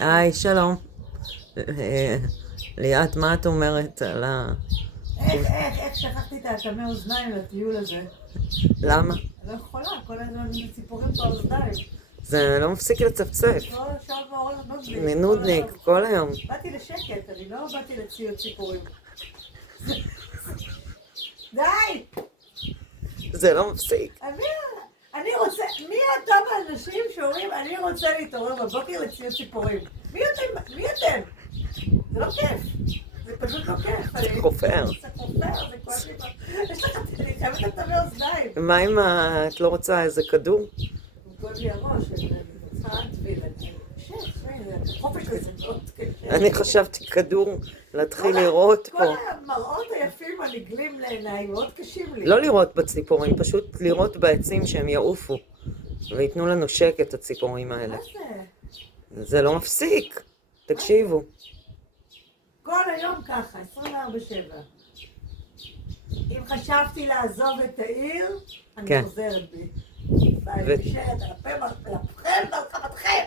היי, שלום. ליאת, מה את אומרת על איך שכחתי את האטמי אוזניים לטיול הזה? למה? לא יכולה, כל הזמן ציפורים באוזניים. זה לא מפסיק לצפצף. כל השעות מעורר נודניק. אני נודניק, כל היום. באתי לשקט, אני לא באתי לציוד ציפורים. די! זה לא מפסיק. אני רוצה, מי אותם האנשים שאומרים, אני רוצה להתעורר בבוקר לציוד ציפורים? מי אתם? זה לא כיף. זה פשוט לא כיף. זה חופר. זה חופר, זה כואב לי. יש לך, אני חייבת אטמי אוזניים. מה אם את לא רוצה איזה כדור? כואב לי הראש, אני רוצה אנטוויל, החופש הזה מאוד קשה. אני חשבתי כדור להתחיל לראות פה. כל המראות היפים הנגלים לעיניי מאוד קשים לי. לא לראות בציפורים, פשוט לראות בעצים שהם יעופו ויתנו לנו שקט, הציפורים האלה. מה זה? זה לא מפסיק. תקשיבו. כל היום ככה, 24/7. אם חשבתי לעזוב את העיר, כן. אני חוזרת בי. ביי, נשארת על אפכם ועל חמתכם.